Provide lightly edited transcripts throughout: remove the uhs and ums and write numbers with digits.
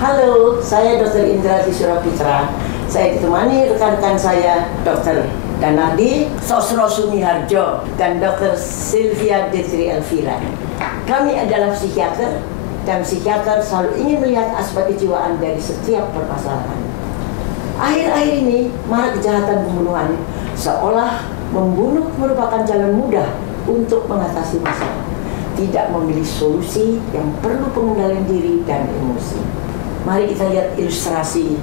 Halo, saya Dr. Indra Surapitra. Saya ditemani rekan-rekan saya, Dr. Danardi Sosro Sumiharjo dan Dr. Sylvia Detri Elvira. Kami adalah psikiater, dan psikiater selalu ingin melihat aspek kejiwaan dari setiap permasalahan. Akhir-akhir ini, marak kejahatan pembunuhan seolah membunuh merupakan jalan mudah untuk mengatasi masalah. Tidak memilih solusi yang perlu pengendalian diri dan emosi. Mari kita lihat ilustrasi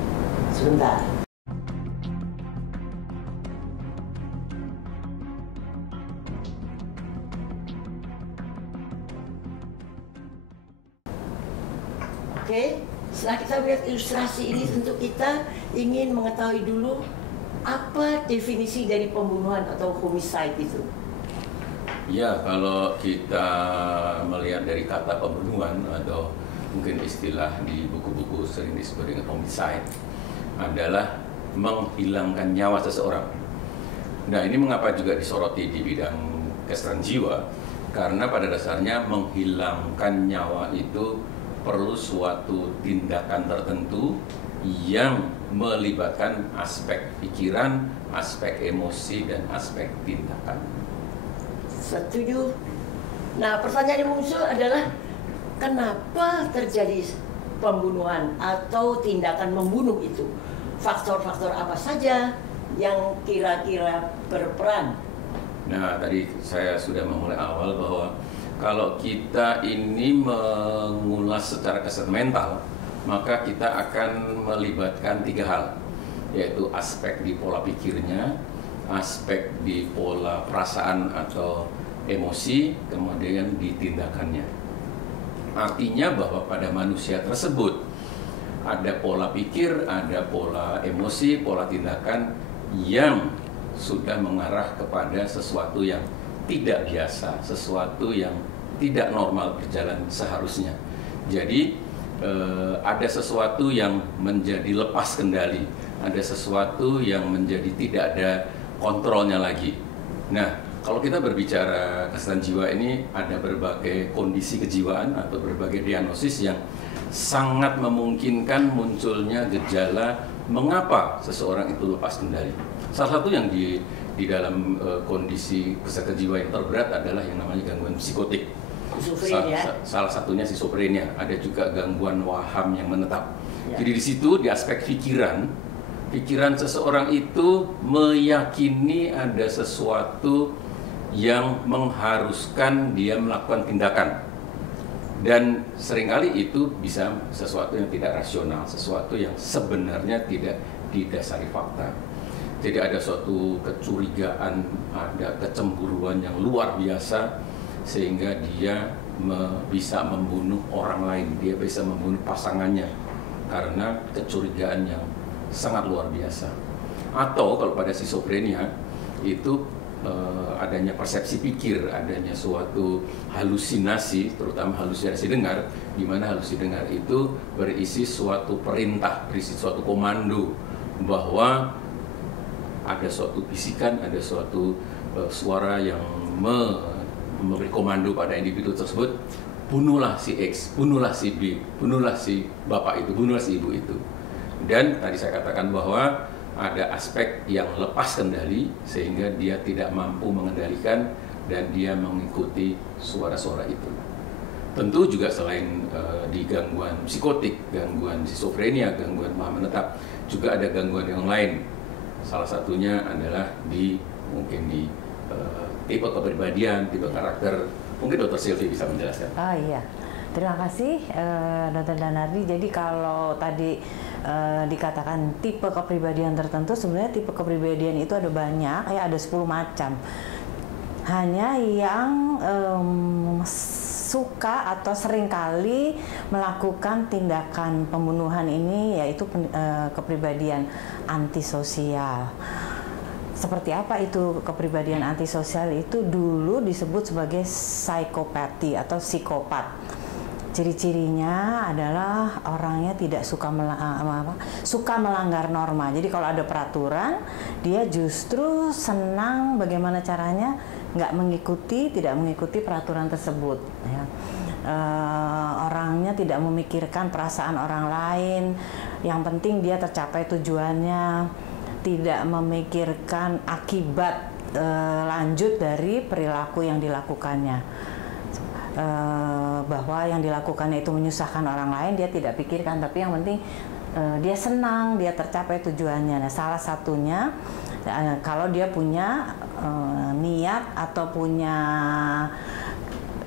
sebentar. Oke, setelah kita melihat ilustrasi ini, tentu kita ingin mengetahui dulu apa definisi dari pembunuhan atau homicide itu. Ya, kalau kita melihat dari kata pembunuhan atau mungkin istilah di buku-buku sering disebut dengan homicide adalah menghilangkan nyawa seseorang. Nah, ini mengapa juga disoroti di bidang kesehatan jiwa? Karena pada dasarnya menghilangkan nyawa itu perlu suatu tindakan tertentu yang melibatkan aspek pikiran, aspek emosi, dan aspek tindakan. Setuju. Nah, pertanyaan yang muncul adalah kenapa terjadi pembunuhan atau tindakan membunuh itu? Faktor-faktor apa saja yang kira-kira berperan? Nah, tadi saya sudah memulai awal bahwa kalau kita ini mengulas secara kesehatan mental, maka kita akan melibatkan 3 hal, yaitu aspek di pola pikirnya, aspek di pola perasaan atau emosi, kemudian di tindakannya. Artinya bahwa pada manusia tersebut ada pola pikir, ada pola emosi, pola tindakan yang sudah mengarah kepada sesuatu yang tidak biasa, sesuatu yang tidak normal berjalan seharusnya. Jadi ada sesuatu yang menjadi lepas kendali, ada sesuatu yang menjadi tidak ada kontrolnya lagi. Nah, kalau kita berbicara kesehatan jiwa ini ada berbagai kondisi kejiwaan atau berbagai diagnosis yang sangat memungkinkan munculnya gejala mengapa seseorang itu lepas kendali. Salah satu yang di dalam kondisi kesehatan jiwa yang terberat adalah yang namanya gangguan psikotik. Salah satunya schizophrenia, ada juga gangguan waham yang menetap. Ya. Jadi di situ di aspek pikiran seseorang itu meyakini ada sesuatu yang mengharuskan dia melakukan tindakan, dan seringkali itu bisa sesuatu yang tidak rasional, sesuatu yang sebenarnya tidak didasari fakta. Jadi ada suatu kecurigaan, ada kecemburuan yang luar biasa sehingga dia bisa membunuh orang lain, dia bisa membunuh pasangannya karena kecurigaan yang sangat luar biasa. Atau kalau pada schizophrenia itu adanya persepsi pikir, adanya suatu halusinasi, terutama halusinasi dengar, di mana halusinasi dengar itu berisi suatu perintah, berisi suatu komando bahwa ada suatu bisikan, ada suatu suara yang memberi komando pada individu tersebut, bunuhlah si X, bunuhlah si B, bunuhlah si bapak itu, bunuhlah si ibu itu. Dan tadi saya katakan bahwa ada aspek yang lepas kendali sehingga dia tidak mampu mengendalikan dan dia mengikuti suara-suara itu. Tentu juga selain di gangguan psikotik, gangguan schizophrenia, gangguan waham menetap, juga ada gangguan yang lain. Salah satunya adalah mungkin di tipe kepribadian, tipe karakter. Mungkin Dr. Sylvie bisa menjelaskan. Oh iya, terima kasih Dr. Danardi. Jadi kalau tadi dikatakan tipe kepribadian tertentu, sebenarnya tipe kepribadian itu ada banyak, ya ada 10 macam. Hanya yang suka atau seringkali melakukan tindakan pembunuhan ini yaitu kepribadian antisosial. Seperti apa itu kepribadian antisosial? Itu dulu disebut sebagai psikopati atau psikopat. Ciri-cirinya adalah orangnya tidak suka melanggar norma. Jadi kalau ada peraturan, dia justru senang bagaimana caranya tidak mengikuti peraturan tersebut. Ya. orangnya tidak memikirkan perasaan orang lain, yang penting dia tercapai tujuannya, tidak memikirkan akibat lanjut dari perilaku yang dilakukannya. Bahwa yang dilakukannya itu menyusahkan orang lain, dia tidak pikirkan, tapi yang penting dia senang, dia tercapai tujuannya. Nah, salah satunya kalau dia punya niat atau punya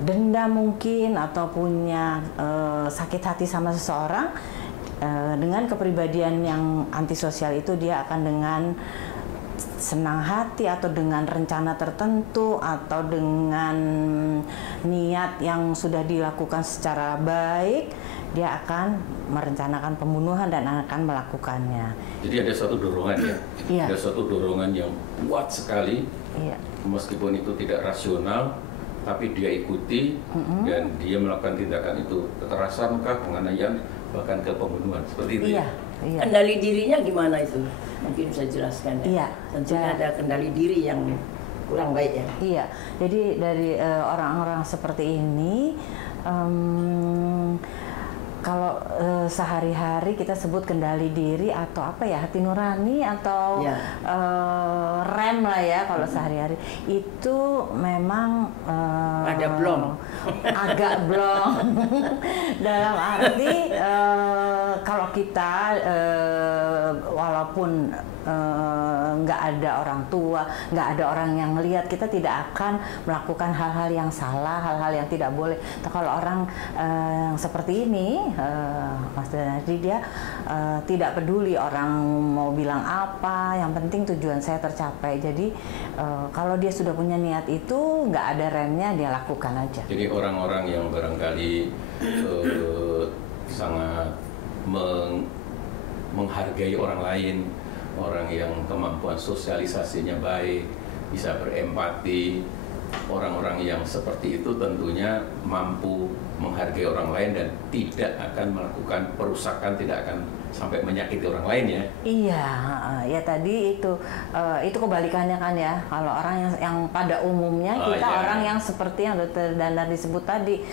dendam mungkin, atau punya sakit hati sama seseorang, dengan kepribadian yang antisosial itu dia akan dengan senang hati atau dengan rencana tertentu atau dengan niat yang sudah dilakukan secara baik, dia akan merencanakan pembunuhan dan akan melakukannya. Jadi ada suatu dorongan ya, Iya. Ada suatu dorongan yang kuat sekali, Iya. meskipun itu tidak rasional, tapi dia ikuti dan dia melakukan tindakan itu, kekerasan kah, penganiayaan, bahkan ke pembunuhan, seperti itu. Iya. Ya? Iya. Kendali dirinya gimana itu? Mungkin bisa jelaskan ya. Iya. Tentunya ada kendali diri yang kurang baik ya. Iya, jadi dari orang-orang seperti ini, kalau sehari-hari kita sebut kendali diri atau apa ya, hati nurani atau Ya. rem lah ya, kalau sehari-hari itu memang Ada blong. agak blong. Dalam arti kalau kita walaupun nggak ada orang tua, nggak ada orang yang lihat, kita tidak akan melakukan hal-hal yang salah, hal-hal yang tidak boleh. Nah, kalau orang yang seperti ini, Mas Danardi, dia tidak peduli orang mau bilang apa, yang penting tujuan saya tercapai. Jadi kalau dia sudah punya niat itu, nggak ada remnya, dia lakukan aja. Jadi orang-orang yang barangkali sangat menghargai orang lain, orang yang kemampuan sosialisasinya baik, bisa berempati, orang-orang yang seperti itu tentunya mampu menghargai orang lain dan tidak akan melakukan perusakan, tidak akan sampai menyakiti orang lain ya. Iya, ya tadi itu kebalikannya kan ya. Kalau orang yang pada umumnya kita iya. orang yang seperti yang Dokter Danar disebut tadi,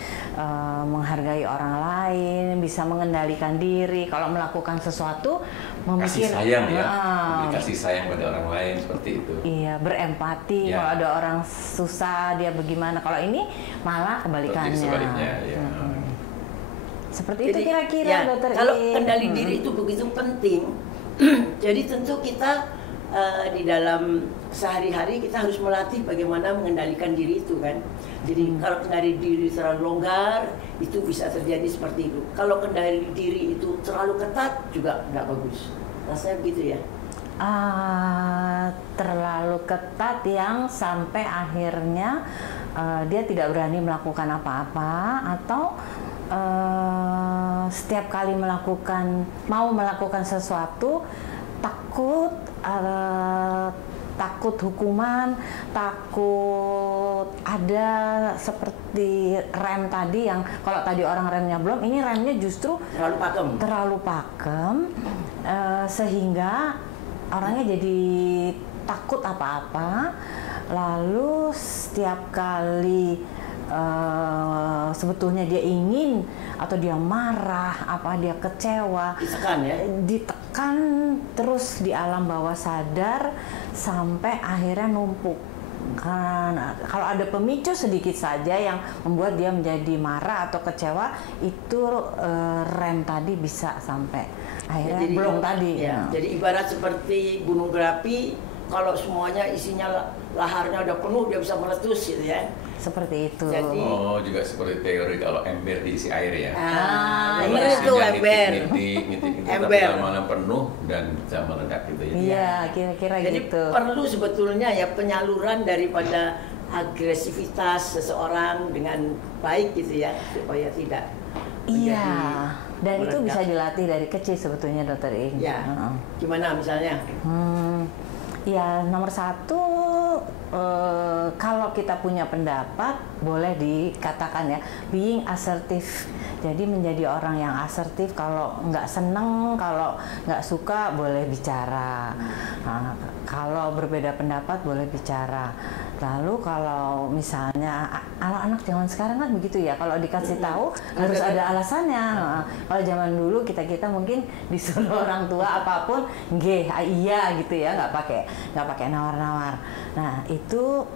menghargai orang lain, bisa mengendalikan diri. Kalau melakukan sesuatu, Kasih sayang ya, Nah, kasih sayang pada orang lain seperti itu. iya, berempati. Ya. Kalau ada orang susah, dia bagaimana. Kalau ini malah kebalikannya. Seperti sebaliknya ya. Seperti itu kira-kira, ya, Dokter. kalau I. kendali diri itu begitu penting. Jadi tentu kita di dalam sehari-hari kita harus melatih bagaimana mengendalikan diri itu kan. Jadi kalau kendali diri terlalu longgar, itu bisa terjadi seperti itu. Kalau kendali diri itu terlalu ketat juga nggak bagus. Rasanya begitu ya. Terlalu ketat yang sampai akhirnya dia tidak berani melakukan apa-apa, atau setiap kali mau melakukan sesuatu takut hukuman, takut ada seperti rem tadi, yang kalau tadi orang remnya belum, ini remnya justru terlalu pakem, sehingga orangnya jadi takut apa-apa, lalu setiap kali sebetulnya dia ingin atau dia marah, dia kecewa, ditekan terus di alam bawah sadar sampai akhirnya numpuk. Karena kalau ada pemicu sedikit saja yang membuat dia menjadi marah atau kecewa, itu rem tadi bisa sampai akhirnya belum tadi. Ya. Jadi ibarat seperti gunung berapi, kalau semuanya isinya laharnya udah penuh, dia bisa meletus gitu ya. Seperti itu. Jadi, juga seperti teori kalau ember diisi air ya. Benar itu ember. Tapi lama-lama penuh dan bisa meledak gitu ya. Iya, kira-kira gitu. Jadi perlu sebetulnya ya penyaluran daripada agresivitas seseorang dengan baik gitu ya, supaya tidak. Iya. Dan itu bisa dilatih dari kecil sebetulnya, Dokter Ing. Ya. Gimana misalnya? Ya, nomor satu, kalau kita punya pendapat, boleh dikatakan ya, being assertive. Jadi menjadi orang yang asertif, kalau nggak seneng, kalau nggak suka, boleh bicara. Nah, kalau berbeda pendapat, boleh bicara. Lalu kalau misalnya anak-anak zaman sekarang kan begitu ya, kalau dikasih tahu harus ada alasannya. Kalau zaman dulu kita mungkin disuruh orang tua apapun, nggih, iya gitu ya, nggak pakai nawar-nawar. Nah itu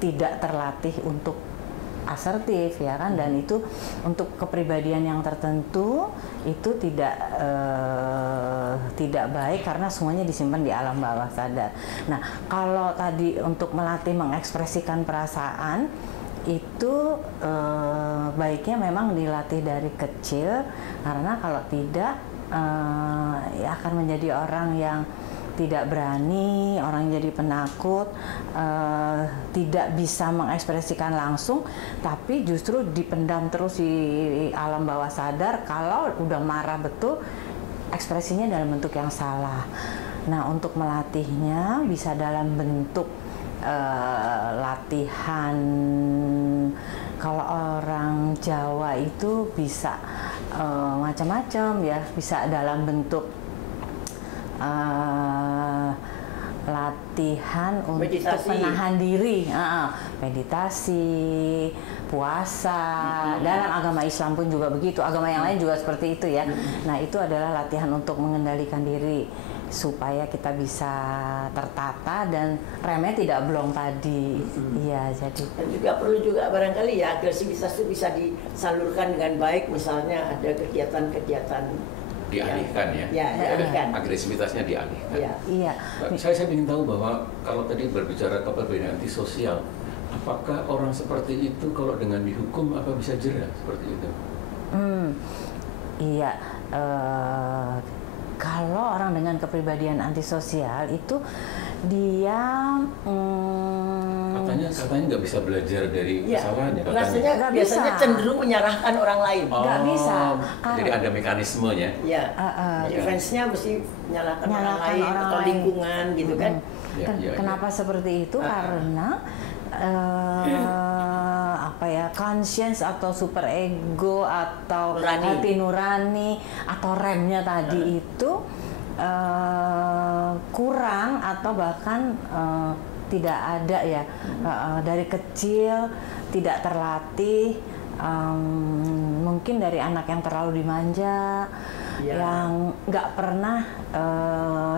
tidak terlatih untuk asertif ya kan, dan itu untuk kepribadian yang tertentu itu tidak baik karena semuanya disimpan di alam bawah sadar. Nah kalau tadi untuk melatih mengekspresikan perasaan itu baiknya memang dilatih dari kecil, karena kalau tidak ya akan menjadi orang yang tidak berani, orang jadi penakut, tidak bisa mengekspresikan langsung, tapi justru dipendam terus di alam bawah sadar. Kalau udah marah betul, ekspresinya dalam bentuk yang salah. Nah, untuk melatihnya bisa dalam bentuk latihan. Kalau orang Jawa itu bisa macam-macam ya, bisa dalam bentuk latihan untuk meditasi. Menahan diri, meditasi, puasa. Dalam agama Islam pun juga begitu, agama yang lain juga seperti itu ya. Nah itu adalah latihan untuk mengendalikan diri supaya kita bisa tertata dan remnya tidak blong tadi. Iya, jadi. Dan juga perlu juga barangkali ya agresivitas itu bisa disalurkan dengan baik, misalnya ada kegiatan-kegiatan dialihkan ya, dialihkan. Agresivitasnya dialihkan. Iya. Saya ingin tahu bahwa kalau tadi berbicara keperbedaan antisosial, apakah orang seperti itu kalau dengan dihukum apa bisa jera seperti itu? Iya. Kalau orang dengan kepribadian antisosial itu dia katanya nggak bisa belajar dari kesalahannya. Rasanya biasanya cenderung menyalahkan orang lain. Nggak bisa. Jadi ada mekanismenya. Ya. Defense-nya mesti menyalahkan orang lain atau lingkungan gitu kan. Kenapa seperti itu? Karena conscience atau super ego atau hati nurani atau remnya tadi itu kurang atau bahkan tidak ada ya. Dari kecil tidak terlatih, mungkin dari anak yang terlalu dimanja, yang nggak pernah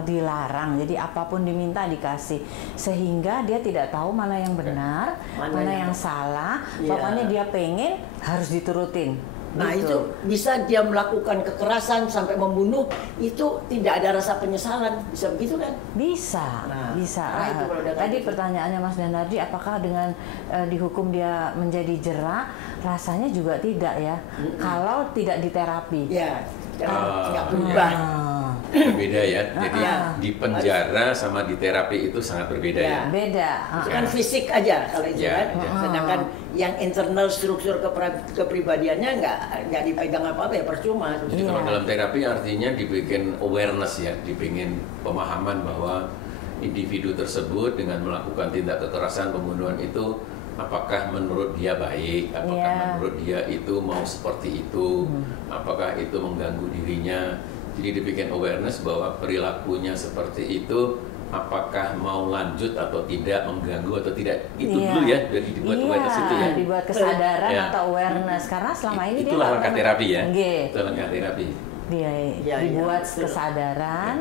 dilarang, jadi apapun diminta dikasih, sehingga dia tidak tahu mana yang benar, mana yang salah, pokoknya dia pengen harus diturutin. Nah gitu. itu bisa dia melakukan kekerasan sampai membunuh, itu tidak ada rasa penyesalan, bisa begitu kan? Bisa, bisa. Itu Tadi pertanyaannya Mas Danardi, apakah dengan dihukum dia menjadi jera? Rasanya juga tidak ya, kalau tidak diterapi. Ya, tidak berubah. Berbeda ya, jadi di penjara sama di terapi itu sangat berbeda ya. Beda. Itu kan fisik aja kalau itu kan. Sedangkan yang internal struktur kepribadiannya nggak dipegang apa-apa ya, percuma. Jadi kalau dalam terapi artinya dibikin awareness ya, dibikin pemahaman bahwa individu tersebut dengan melakukan tindak kekerasan pembunuhan itu apakah menurut dia baik, apakah menurut dia itu mau seperti itu, apakah itu mengganggu dirinya. Jadi dibikin awareness bahwa perilakunya seperti itu, apakah mau lanjut atau tidak, mengganggu atau tidak, itu dulu ya, jadi dibuat awareness itu ya. Dibuat kesadaran atau awareness, karena selama ini itulah langkah terapi ya. Itu langkah terapi. Dibuat kesadaran.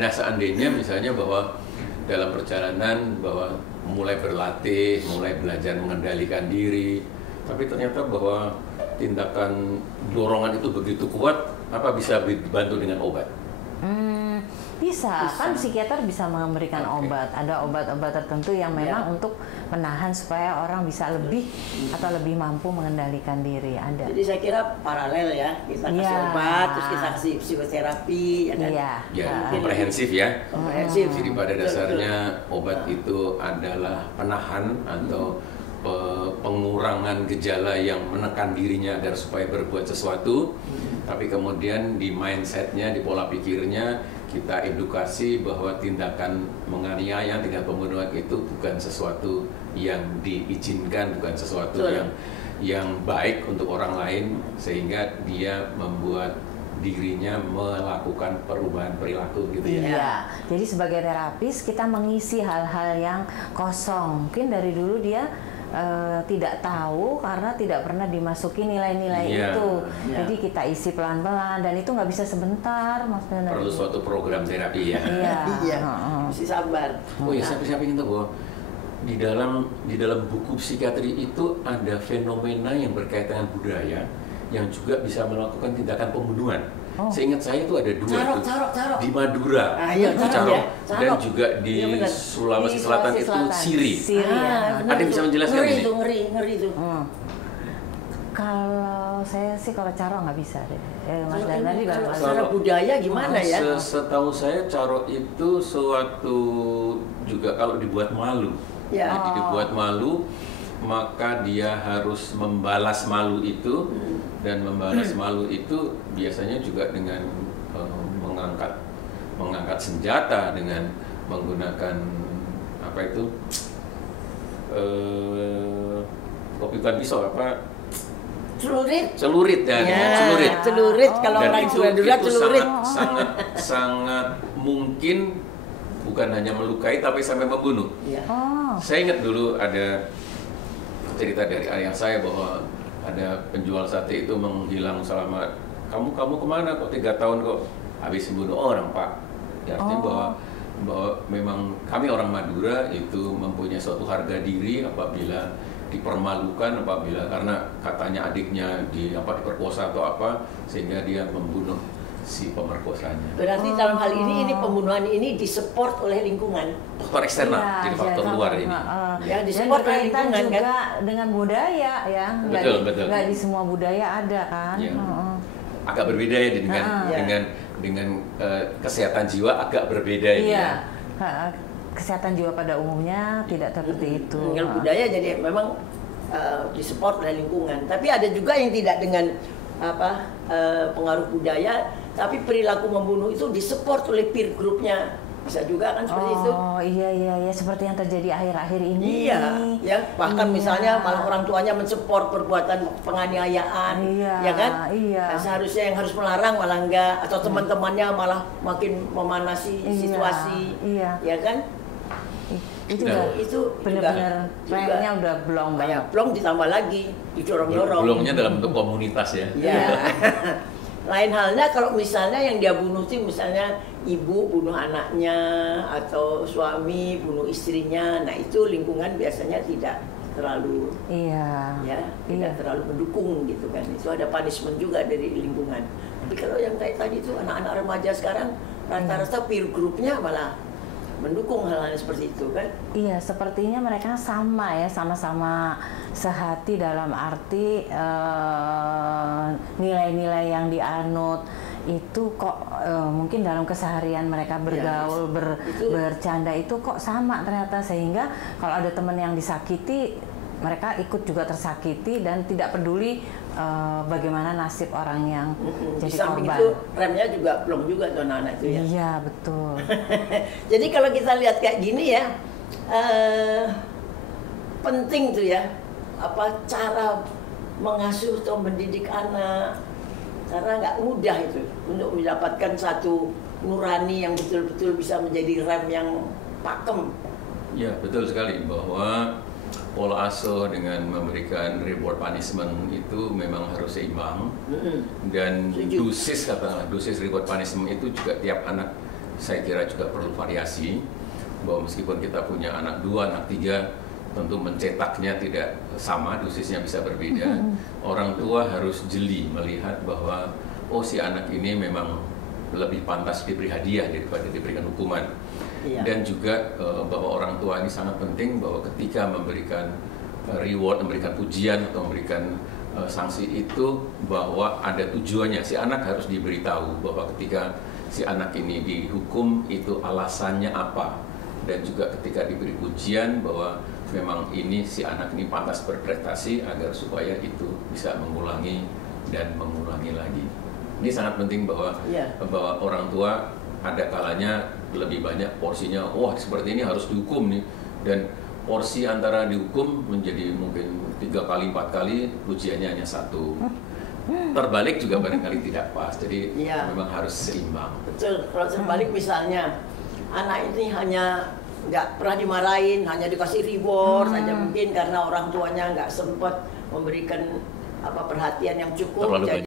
Nah seandainya misalnya bahwa dalam perjalanan bahwa mulai berlatih, mulai belajar mengendalikan diri, tapi ternyata bahwa tindakan dorongan itu begitu kuat, apa bisa dibantu dengan obat? Bisa, kan psikiater bisa memberikan obat. Ada obat-obat tertentu yang memang untuk menahan supaya orang bisa lebih atau lebih mampu mengendalikan diri. Ada. Jadi saya kira paralel ya, kita kasih obat, terus kita kasih psikoterapi, ya kan? Komprehensif ya. Komprehensif. Jadi pada dasarnya obat itu adalah penahan atau pengurangan gejala yang menekan dirinya agar supaya berbuat sesuatu, tapi kemudian di mindsetnya, di pola pikirnya kita edukasi bahwa tindakan menganiaya, tindakan pembunuhan itu bukan sesuatu yang diizinkan, bukan sesuatu yang baik untuk orang lain, sehingga dia membuat dirinya melakukan perubahan perilaku gitu ya. Iya, jadi sebagai terapis kita mengisi hal-hal yang kosong. Mungkin dari dulu dia tidak tahu karena tidak pernah dimasuki nilai-nilai itu. Jadi kita isi pelan-pelan dan itu nggak bisa sebentar, Mas Danar. Perlu suatu program terapi ya. Iya, mesti sabar. Oh ya, siapa ingin tahu bahwa di dalam buku psikiatri itu ada fenomena yang berkaitan dengan budaya yang juga bisa melakukan tindakan pembunuhan. Seingat saya itu ada 2 Carok. di Madura, Carok. Dan juga di Sulawesi Selatan itu Siri. Ada yang bisa menjelaskan ini? Ngeri itu. Kalau saya sih kalau Caro nggak bisa deh. Mas Danar juga nggak bisa. Secara budaya gimana ya? Setahu saya Caro itu suatu juga kalau dibuat malu. Jadi dibuat malu, maka dia harus membalas malu itu, dan membalas malu itu biasanya juga dengan mengangkat senjata, dengan menggunakan apa itu bukan pisau, apa, celurit ya, celurit kalau dan orang itu celurit sangat mungkin bukan hanya melukai tapi sampai membunuh. Saya ingat dulu ada cerita dari ayah saya bahwa ada penjual sate itu menghilang selama kamu kemana kok 3 tahun kok habis membunuh orang, Pak. Ya, artinya bahwa memang kami orang Madura itu mempunyai suatu harga diri apabila dipermalukan, apabila karena katanya adiknya diperkosa atau apa, sehingga dia membunuh si pemerkosanya. Berarti dalam hal ini pembunuhan ini disupport oleh lingkungan. Faktor eksternal, jadi faktor luar ini. Ya, disupport oleh lingkungan juga kan? Dengan budaya ya. Betul. Nggak di semua budaya ada kan. Agak berbeda ya dengan kesehatan jiwa agak berbeda ya. Kesehatan jiwa pada umumnya tidak seperti itu. Dengan budaya jadi memang disupport oleh lingkungan. Tapi ada juga yang tidak dengan pengaruh budaya, tapi perilaku membunuh itu disupport oleh peer groupnya, bisa juga kan seperti itu. Oh iya, seperti yang terjadi akhir-akhir ini. Iya, bahkan misalnya malah orang tuanya mensupport perbuatan penganiayaan, ya kan? Nah, seharusnya yang harus melarang malah enggak, atau teman-temannya malah makin memanasi situasi, ya kan? Itu benar-benar trennya udah blong banget. Blong ditambah lagi, didorong-dorong. Blongnya dalam bentuk komunitas ya. Lain halnya kalau misalnya yang dia bunuh itu misalnya ibu bunuh anaknya atau suami bunuh istrinya, nah itu lingkungan biasanya tidak terlalu tidak terlalu mendukung gitu kan. Itu ada punishment juga dari lingkungan. Tapi kalau yang kayak tadi itu anak-anak remaja sekarang rata-rata peer groupnya malah mendukung hal-hal seperti itu kan? Iya, sepertinya mereka sama-sama sehati dalam arti nilai-nilai yang dianut itu kok mungkin dalam keseharian mereka bergaul, bercanda itu kok sama ternyata, sehingga kalau ada teman yang disakiti mereka ikut juga tersakiti dan tidak peduli bagaimana nasib orang yang jadi korban. Itu remnya juga belum juga tuh anak-anak itu ya. Iya betul. Jadi kalau kita lihat kayak gini ya, penting tuh ya cara mengasuh atau mendidik anak, karena nggak mudah itu untuk mendapatkan satu nurani yang betul-betul bisa menjadi rem yang pakem. Ya betul sekali bahwa pola asuh dengan memberikan reward punishment itu memang harus seimbang, dan dosis reward punishment itu juga tiap anak saya kira juga perlu variasi, bahwa meskipun kita punya anak 2, anak 3 tentu mencetaknya tidak sama, dosisnya bisa berbeda. Orang tua harus jeli melihat bahwa si anak ini memang lebih pantas diberi hadiah daripada diberikan hukuman. Dan juga bahwa orang tua ini sangat penting, bahwa ketika memberikan reward, memberikan pujian atau memberikan sanksi itu bahwa ada tujuannya. Si anak harus diberitahu bahwa ketika si anak ini dihukum itu alasannya apa, dan juga ketika diberi pujian bahwa memang ini si anak ini pantas berprestasi agar supaya itu bisa mengulangi dan mengulangi lagi. Ini sangat penting bahwa orang tua ada kalanya lebih banyak porsinya, seperti ini harus dihukum nih, dan porsi antara dihukum menjadi mungkin 3 kali 4 kali, pujiannya hanya 1. terbalik juga barangkali tidak pas. Jadi Iya. memang harus seimbang. Betul, kalau terbalik misalnya anak ini hanya nggak pernah dimarahin, hanya dikasih reward saja mungkin karena orang tuanya nggak sempat memberikan perhatian yang cukup. Terlalu Jadi